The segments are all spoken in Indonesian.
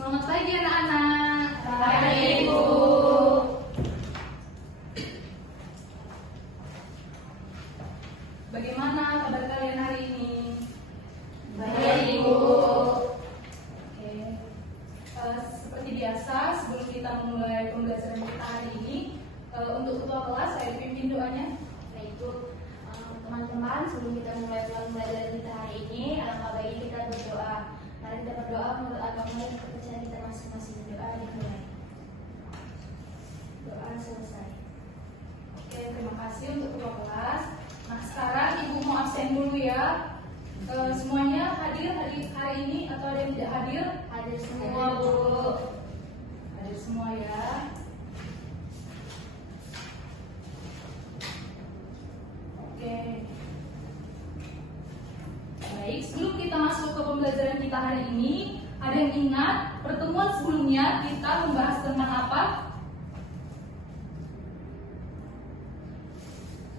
Selamat pagi anak-anak. Pagi, Ibu. Bagaimana kabar kalian hari ini? Baik, Ibu. Oke. Seperti biasa, sebelum kita mulai pembelajaran kita hari ini, untuk ketua kelas saya pimpin doanya. Baik, Bu. Teman-teman, sebelum kita mulai pembelajaran kita hari ini, alangkah baiknya kita berdoa. Mari kita berdoa menurut agama dan kepercayaan kita masing-masing. Doa dimulai. Doa selesai. Oke, terima kasih untuk ketua kelas. Nah, sekarang Ibu mau absen dulu ya. Semuanya hadir hari ini atau ada yang tidak hadir? Hadir semua, Bu. Hadir semua ya. Oke. Baik, sebelum kita masuk ke pembelajaran kita hari ini, ada yang ingat pertemuan sebelumnya kita membahas tentang apa?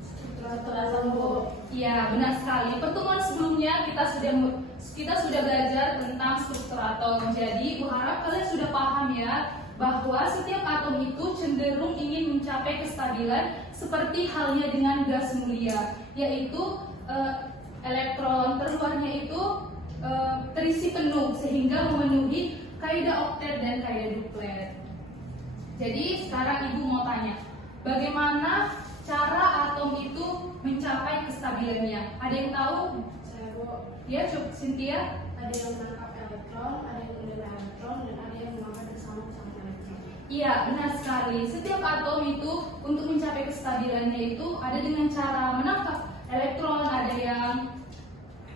Struktur, Bu. Iya, benar sekali. Pertemuan sebelumnya kita sudah belajar tentang struktur atom. Jadi, Bu harap kalian sudah paham ya bahwa setiap atom itu cenderung ingin mencapai kestabilan seperti halnya dengan gas mulia, yaitu elektron terluarnya itu terisi penuh sehingga memenuhi kaidah oktet dan kaidah duplet. Jadi sekarang Ibu mau tanya, bagaimana cara atom itu mencapai kestabilannya? Ada yang tahu? Saya, Bu. Ya, Cynthia. Ada yang menangkap elektron, ada yang menerima elektron, dan ada yang mengangkat bersama-sama elektron. Iya, benar sekali. Setiap atom itu untuk mencapai kestabilannya itu ada dengan cara menangkap elektron, ada yang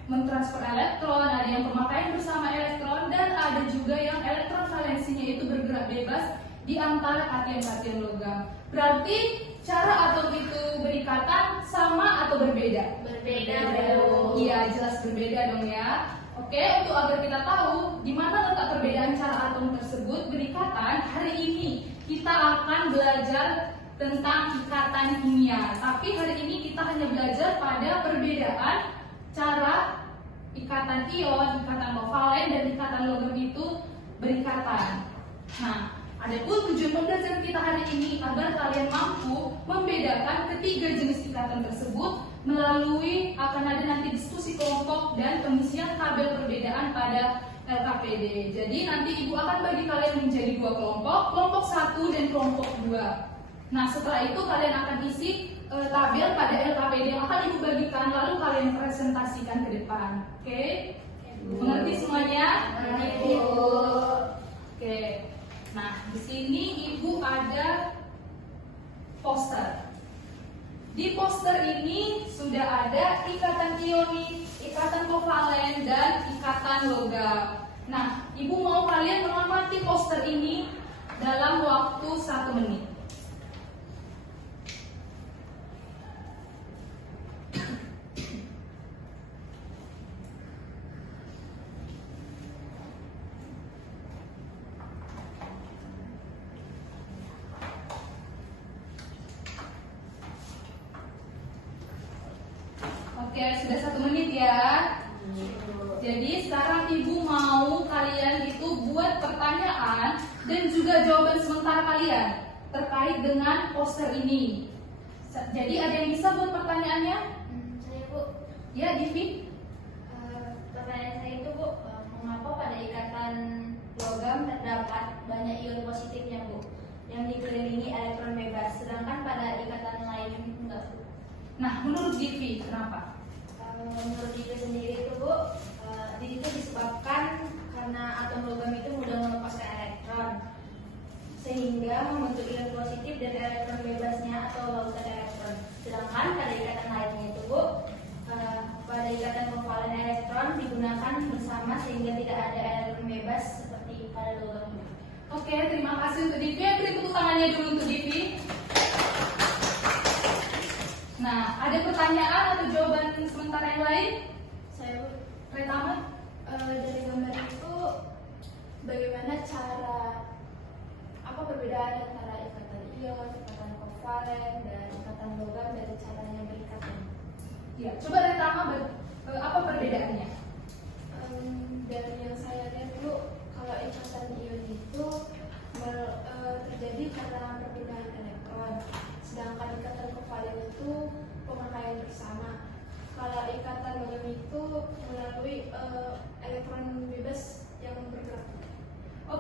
mentransfer elektron, ada yang pemakaian bersama elektron, dan ada juga yang elektron valensinya itu bergerak bebas di antara kation-kation logam. Berarti cara atom itu berikatan sama atau berbeda? Berbeda, Bu. Iya, jelas berbeda dong ya. Oke, untuk agar kita tahu di mana letak perbedaan cara atom tersebut berikatan, hari ini kita akan belajar tentang ikatan kimia. Tapi hari ini kita hanya belajar pada perbedaan cara ikatan ion, ikatan kovalen, dan ikatan logam itu berikatan. Nah, adapun tujuan pembelajaran kita hari ini agar kalian mampu membedakan ketiga jenis ikatan tersebut melalui akan ada nanti diskusi kelompok dan pengisian tabel perbedaan pada LKPD. Jadi nanti Ibu akan bagi kalian menjadi dua kelompok, kelompok 1 dan kelompok 2. Nah, setelah itu kalian akan isi tabel pada LKPD yang akan Ibu bagikan, lalu kalian presentasikan ke depan. Oke? Mengerti semuanya? Mengerti, Bu. Oke. Nah, di sini Ibu ada poster. Di poster ini sudah ada ikatan ionik, ikatan kovalen, dan ikatan logam. Nah, Ibu mau kalian mengamati poster ini dalam waktu 1 menit. Oke, sudah 1 menit ya. Jadi sekarang Ibu mau kalian itu buat pertanyaan dan juga jawaban sementara kalian terkait dengan poster ini. Jadi ada yang bisa buat pertanyaannya? Saya, Bu. Ya, Divi. Pertanyaan saya itu, Bu, mengapa pada ikatan logam terdapat banyak ion positifnya, Bu, yang dikelilingi elektron bebas, sedangkan pada ikatan lain enggak, Bu? Nah, menurut Divi, kenapa? Menurut Divi sendiri itu, Bu, itu disebabkan karena atom logam itu mudah melepaskan elektron, sehingga membentuk ion positif dan elektron bebasnya atau lautan elektron. Sedangkan pada ikatan lainnya itu, Bu, pada ikatan kovalen elektron digunakan bersama sehingga tidak ada elektron bebas seperti pada logam. Oke, terima kasih untuk Divi. Beri tepuk tangannya dulu untuk Divi. Nah, ada pertanyaan atau jawaban sementara yang lain? Saya, Bu. Pertama, Dari gambar itu bagaimana apa perbedaan antara ikatan ion, ikatan kovalen, dan ikatan logam dari caranya berikatan? ya, coba pertama apa perbedaannya? Dari yang saya lihat dulu, kalau ikatan ion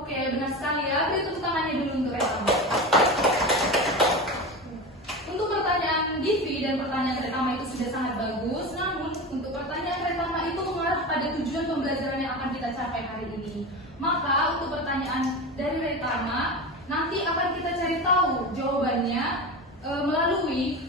Oke, benar sekali ya. Beri tepuk tangannya dulu untuk Retama. Untuk pertanyaan Givi dan pertanyaan Retama itu sudah sangat bagus. Namun untuk pertanyaan Retama itu mengarah pada tujuan pembelajaran yang akan kita capai hari ini. Maka untuk pertanyaan dari Retama nanti akan kita cari tahu jawabannya melalui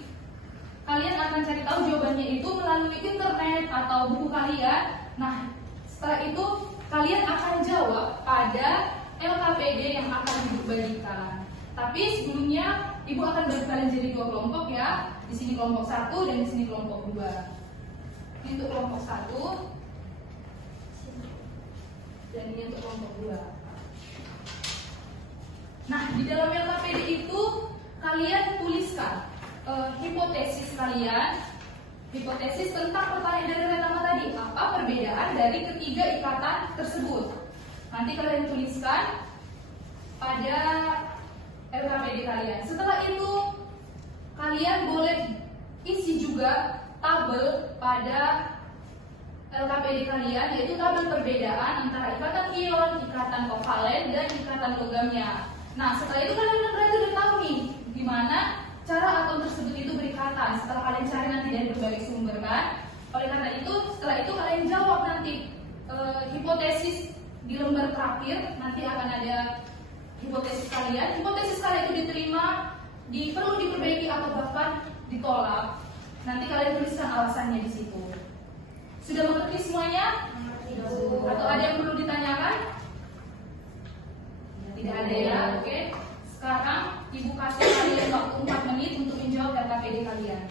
kalian akan cari tahu jawabannya itu melalui internet atau buku kalian. Nah, setelah itu kalian akan jawab pada LKPD yang akan Ibu bagikan. Tapi sebelumnya Ibu akan bagi kalian jadi 2 kelompok ya. Di sini kelompok 1 dan di sini kelompok 2. Ini untuk kelompok 1 dan ini untuk kelompok 2. Nah, di dalam LKPD itu kalian tuliskan hipotesis kalian, hipotesis tentang pertanyaan dari Retama tadi. Apa perbedaan dari ketiga ikatan tersebut? Nanti kalian tuliskan pada LKPD kalian. Setelah itu kalian boleh isi juga tabel pada LKPD kalian, yaitu tabel perbedaan antara ikatan ion, ikatan kovalen, dan ikatan logamnya. Nah, setelah itu kalian berarti udah tahu nih gimana cara atom tersebut itu berikatan. Setelah kalian cari nanti dari berbagai sumber kan. Oleh karena itu, setelah itu kalian jawab nanti hipotesis di lembar terakhir. Nanti akan ada hipotesis kalian. Hipotesis kalian itu diterima, perlu diperbaiki atau bahkan ditolak. Nanti kalian tuliskan alasannya di situ. Sudah mengerti semuanya? Atau ada yang perlu ditanyakan? Tidak ada ya, oke. Sekarang Ibu kasih kalian waktu 4 menit untuk menjawab LKPD kalian.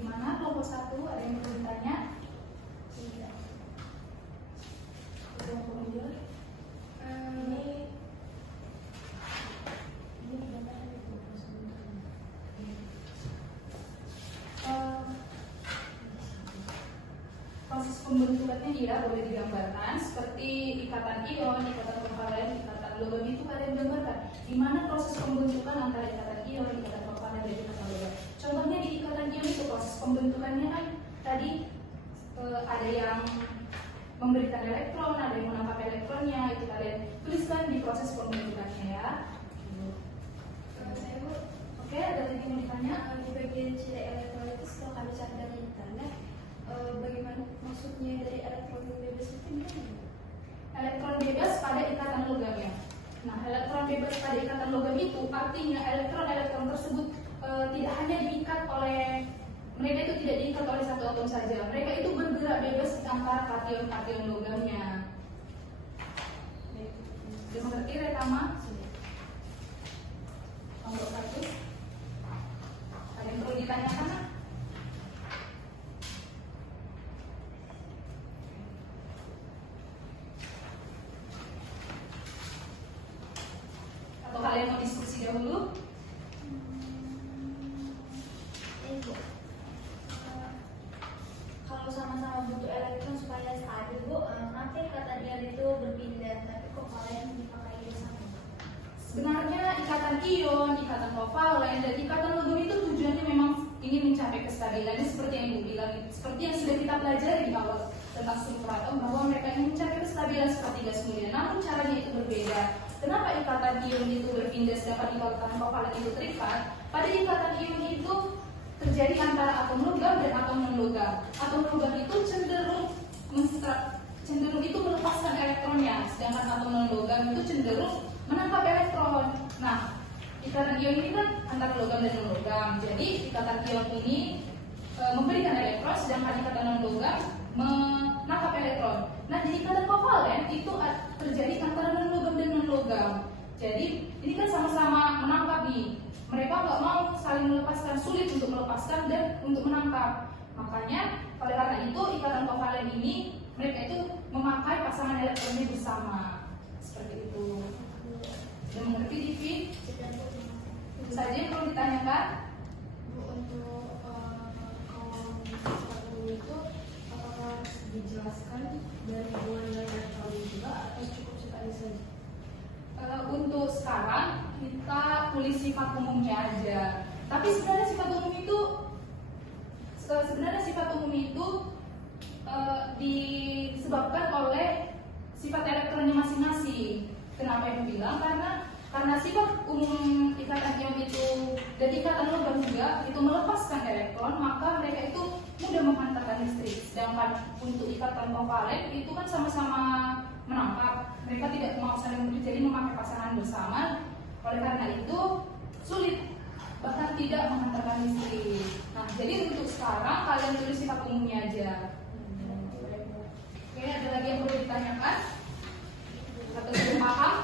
Gimana kelompok 1? Ada yang perlu ditanya? Tidak. Kelompok 2? Ini berapa itu? Proses pembentukannya dia boleh digambarkan seperti ikatan ion, ikatan kovalen, ikatan logam itu kalian gambarkan. Di mana proses pembentukan antara ikatan ion, ikatan kovalen, dan ikatan logam. Contohnya di ikatan ion itu proses pembentukannya kan tadi ada yang memberikan elektron, ada yang menangkap elektronnya, itu kalian tuliskan di proses pembentukannya ya. Saya Bu, Oke, ada lagi yang mau ditanya? di bagian ciri elektron itu setelah kami cari dari internet, bagaimana maksudnya dari elektron bebas itu gimana? Elektron bebas pada ikatan logamnya. Nah, elektron bebas pada ikatan logam itu artinya elektron-elektron tersebut tidak hanya diikat oleh mereka itu tidak diikat oleh satu atom saja. Mereka itu bergerak bebas di antara kation-kation logamnya. Sudah mengerti Retama? Nomor 1. Ada yang perlu ditanyakan? Atau kalian mau diskusi dahulu? Bu, kalau sama-sama butuh elektron supaya stabil Bu, kenapa ikatan ion itu berpindah tapi kok kalian dipakai sama? Sebenarnya ikatan ion, ikatan kovalen, dan ikatan logam itu tujuannya memang ingin mencapai kestabilan. Seperti yang Ibu bilang, seperti yang sudah kita pelajari di awal tentang struktur atom, bahwa mereka ingin mencapai kestabilan seperti gas mulia. Namun cara caranya itu berbeda. Kenapa ikatan ion itu berpindah sedangkan ikatan kovalen itu terikat? Pada ikatan ion itu terjadi antara atom logam dan atom non-logam. Atom logam itu cenderung itu melepaskan elektronnya, sedangkan atom non-logam itu cenderung menangkap elektron. Nah, ikatan ion ini kan antara logam dan non-logam. Jadi ikatan ion ini memberikan elektron, sedangkan ikatan non-logam menangkap elektron. Nah, di ikatan kovalen itu terjadi antara non-logam dan non-logam. Jadi ini kan sama-sama menangkap nih. Mereka nggak mau saling melepaskan, sulit untuk melepaskan dan untuk menangkap. Makanya oleh karena itu ikatan kovalen ini mereka itu memakai pasangan elektronnya bersama. Seperti itu. Sudah mengerti, Divi? Itu saja yang perlu ditanyakan. Bu, untuk kaum sepatu itu apakah dijelaskan dari hubungan dengan elektron juga atau cukup sekali saja? Untuk sekarang kita tulis sifat umumnya aja. Tapi sebenarnya sifat umum itu disebabkan oleh sifat elektronnya masing-masing. Kenapa yang bilang? Karena sifat umum ikatan ion itu dan ikatan logam juga itu melepaskan elektron, maka mereka itu mudah menghantarkan listrik. Sedangkan untuk ikatan kovalen itu kan sama-sama menangkap, mereka tidak mau saling jadi memakai pasangan bersama. Oleh karena itu sulit, bahkan tidak menghantarkan listrik. Nah, jadi untuk sekarang kalian tulis sifat umumnya aja. Oke, ada lagi yang perlu ditanyakan? Atau sudah paham?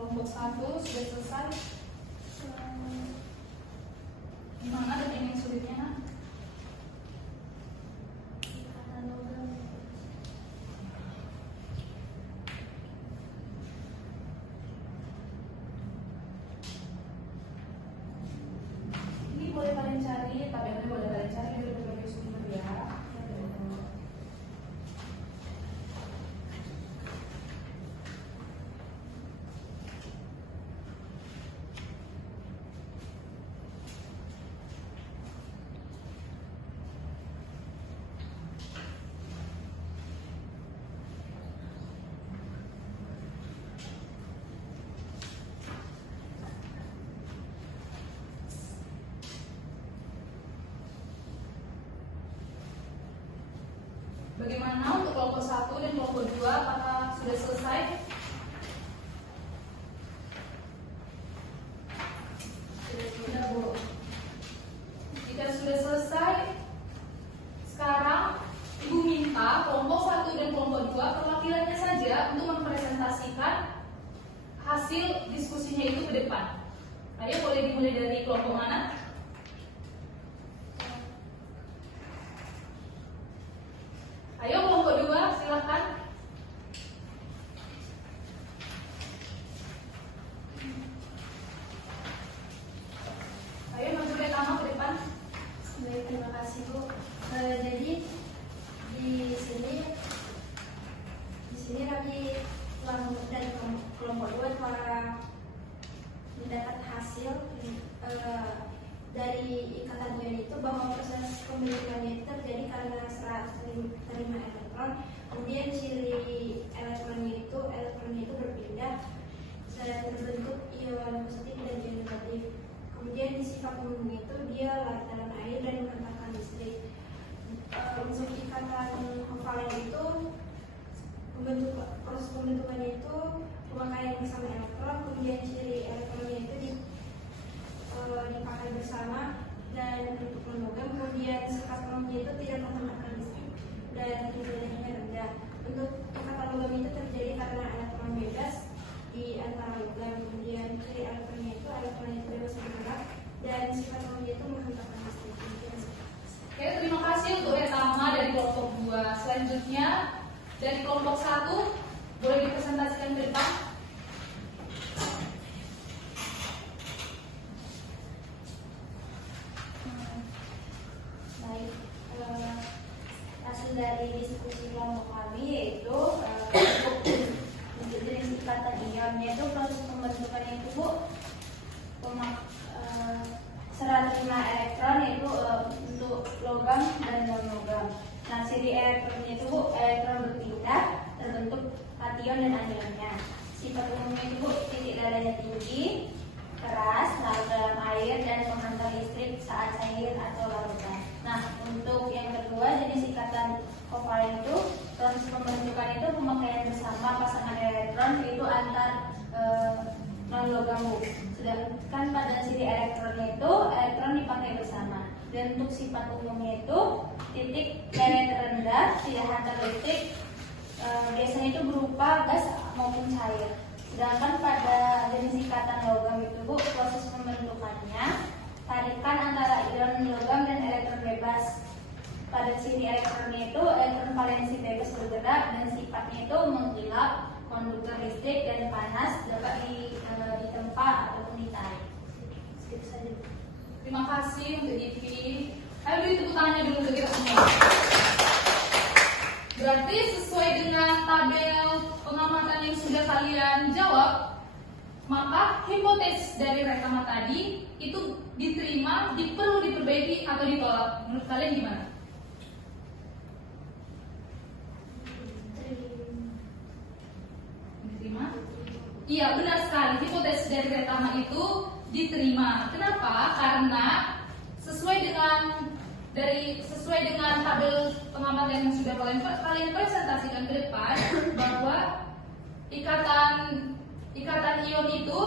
Kelompok 1 sudah selesai. Gimana ada yang sulitnya? Ini boleh kalian cari, tabelnya boleh kalian cari dari berbagai sumber ya. Bagaimana untuk kelompok 1 dan kelompok 2? Apakah sudah selesai? Sudah, Bu. Jika sudah selesai, sekarang Ibu minta kelompok 1 dan kelompok 2 perwakilannya saja untuk mempresentasikan hasil diskusinya itu ke depan. Ayo, boleh dimulai dari kelompok mana? Ayo kelompok 2, silakan. Ayo maju ke tama ke depan. ikatan ion itu bahwa proses pembentukannya itu terjadi karena serat terima elektron, kemudian ciri elektronnya itu berpindah dan terbentuk ion positif dan ion negatif. Kemudian sifat umumnya itu dia larut dalam air dan menghantarkan listrik. Untuk ikatan kovalen itu proses pembentukannya itu pemakaian bersama elektron, kemudian ciri elektronnya itu dipakai bersama dan untuk logam, kemudian sifat umumnya itu tidak menghantarkan listrik dan kemudiannya rendah. Untuk ikatan logam itu terjadi karena elektron bebas di antara logam, kemudian ciri elektronnya itu bebas bergerak dan sifat umumnya itu menghantarkan listrik. Oke, terima kasih untuk Retama dari kelompok 2. Selanjutnya dari kelompok 1 boleh dipresentasikan ke depan. Baik, hasil dari diskusi kelompok kami yaitu untuk jenis ikatan ion, yaitu proses pembentukannya itu Bu serat terima elektron yaitu untuk logam dan non logam. Nah, ciri elektronnya itu Bu elektron berpindah, terbentuk kation dan anionnya. Sifat umumnya itu Bu titik dadanya tinggi, keras, larut dalam air dan menghantar listrik saat cair atau larutan. Nah, untuk yang kedua jenis ikatan kovalen itu proses pembentukan itu pemakaian bersama pasangan elektron yaitu antar non logam Bu. Sedangkan pada ciri elektronnya itu elektron dipakai bersama. Dan untuk sifat umumnya itu titik dadanya terendah, tidak hantar listrik, biasanya itu berupa gas maupun cair. Sedangkan pada jenis ikatan logam itu Bu, proses pembentukannya tarikan antara ion logam dan elektron bebas. Pada ciri elektronnya itu elektron valensi bebas bergerak dan sifatnya itu mengkilap, konduktor listrik dan panas, dapat ditempa ataupun ditarik. Segitu saja. Terima kasih untuk Divi. Ayo beri tepuk tangannya dulu untuk kita semua. Berarti sesuai dengan tabel pengamatan yang sudah kalian jawab, maka hipotesis dari Retama tadi itu diterima, perlu diperbaiki atau ditolak. Menurut kalian gimana? Diterima? Iya, benar sekali. Hipotesis dari Retama itu diterima. Kenapa? Karena sesuai dengan tabel pengamatan yang sudah kalian presentasikan ke depan, bahwa ikatan ion itu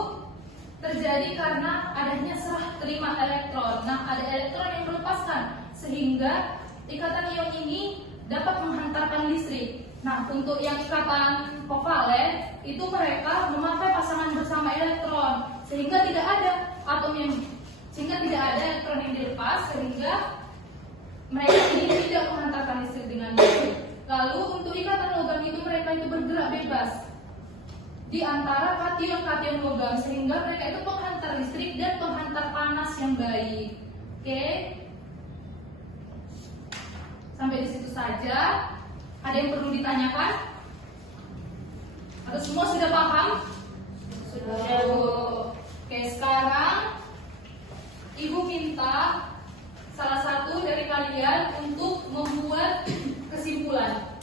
terjadi karena adanya serah terima elektron. Nah, ada elektron yang melepaskan sehingga ikatan ion ini dapat menghantarkan listrik. Nah, untuk yang ikatan kovalen itu mereka memakai pasangan bersama elektron sehingga tidak ada elektron yang dilepas, sehingga mereka ini tidak menghantarkan listrik dengan listrik. Lalu untuk ikatan logam itu mereka itu bergerak bebas di antara kation logam sehingga mereka itu penghantar listrik dan penghantar panas yang baik. Oke? Sampai di situ saja. Ada yang perlu ditanyakan? Atau semua sudah paham? Sudah, Bu. Oke, sekarang Ibu minta salah satu dari kalian untuk membuat kesimpulan.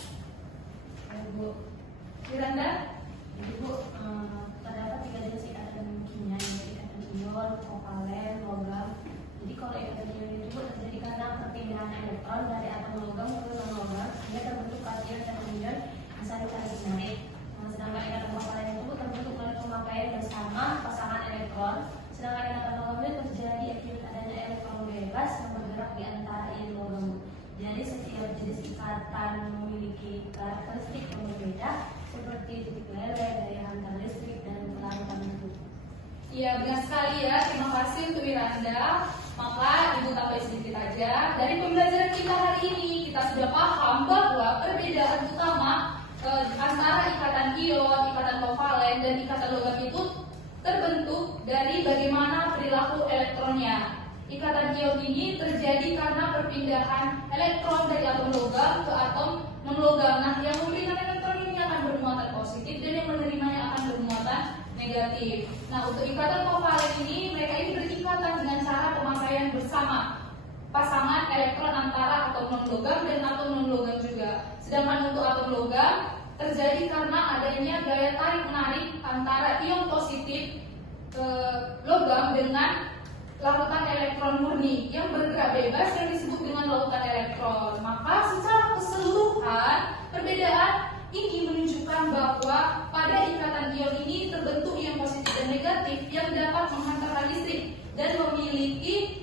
Bu, Miranda? Jadi Bu, terdapat 3 jenis ikatan kimia, yaitu ikatan ion, kovalen, logam. Jadi kalau ikatan ion itu Bu terjadi karena perpindahan elektron dari atom logam ke non logam sehingga terbentuk kation dan anion yang saling tarik menarik. Sedangkan ikatan kovalen itu Bu terbentuk melalui pemakaian bersama pasangan elektron. Sedangkan ikatan logam itu terjadi akibat adanya elektron bebas yang bergerak di antara ion logam. Jadi setiap jenis ikatan memiliki karakteristik yang berbeda, seperti titik lele, daya hantar listrik, dan kelarutan itu. Iya, benar sekali ya. Terima kasih untuk Miranda. Maka Ibu tambah sedikit aja. Dari pembelajaran kita hari ini, kita sudah paham bahwa perbedaan utama antara ikatan ion, ikatan kovalen, dan ikatan logam itu terbentuk dari bagaimana perilaku elektronnya. Ikatan ion ini terjadi karena perpindahan elektron dari atom logam ke atom non-logam. Nah, yang memberikan elektron ini akan bermuatan positif dan yang menerimanya akan bermuatan negatif. Nah, untuk ikatan kovalen ini mereka ini berikatan dengan cara pemakaian bersama bersama pasangan elektron antara atom non logam dan atom non logam juga. Sedangkan untuk atom logam terjadi karena adanya gaya tarik menarik antara ion positif logam dengan lautan elektron murni yang bergerak bebas yang disebut dengan lautan elektron. Maka secara keseluruhan perbedaan ini menunjukkan bahwa pada ikatan ion ini terbentuk ion positif dan negatif yang dapat menghantarkan listrik dan memiliki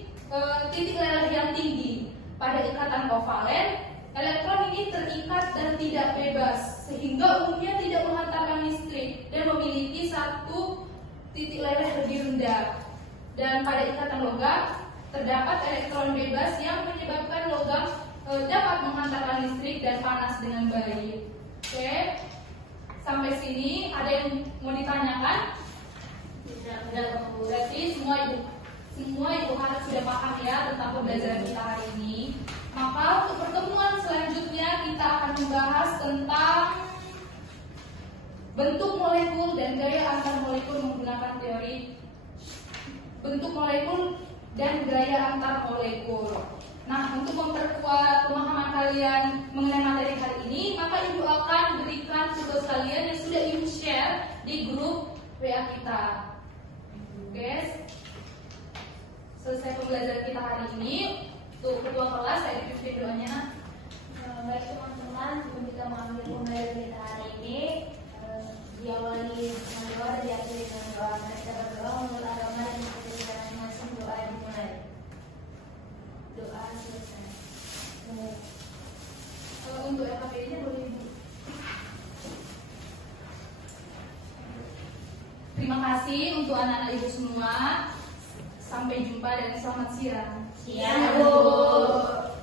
titik leleh yang tinggi. Pada ikatan kovalen, elektron ini terikat dan tidak bebas sehingga umumnya tidak menghantarkan listrik dan memiliki satu titik leleh lebih rendah. Dan pada ikatan logam terdapat elektron bebas yang menyebabkan logam dapat menghantarkan listrik dan panas dengan baik. Oke, sampai sini ada yang mau ditanyakan? Tidak. Berarti semua ibu harus sudah paham ya tentang pembelajaran kita hari ini. Maka untuk pertemuan selanjutnya kita akan membahas tentang bentuk molekul dan gaya antar molekul menggunakan teori bentuk molekul dan gaya antar molekul. Nah, untuk memperkuat pemahaman kalian mengenai materi hari ini, maka ibu akan berikan tugas kalian yang sudah ibu share di grup WA kita. Oke, selesai pembelajaran kita hari ini. Tuh, ketua kelas saya dipimpin doanya. Baik teman-teman, sebelum kita mengambil pembelajaran kita hari ini, diawali dengan doa dan diakhiri dengan doa. Mari kita berdoa menurut agama dan kepercayaan masing-masing. Doa dimulai. Doa selesai. Untuk LKPD-nya boleh ibu. Terima kasih untuk anak-anak ibu semua. Sampai jumpa dan selamat siang. Siang, Bu.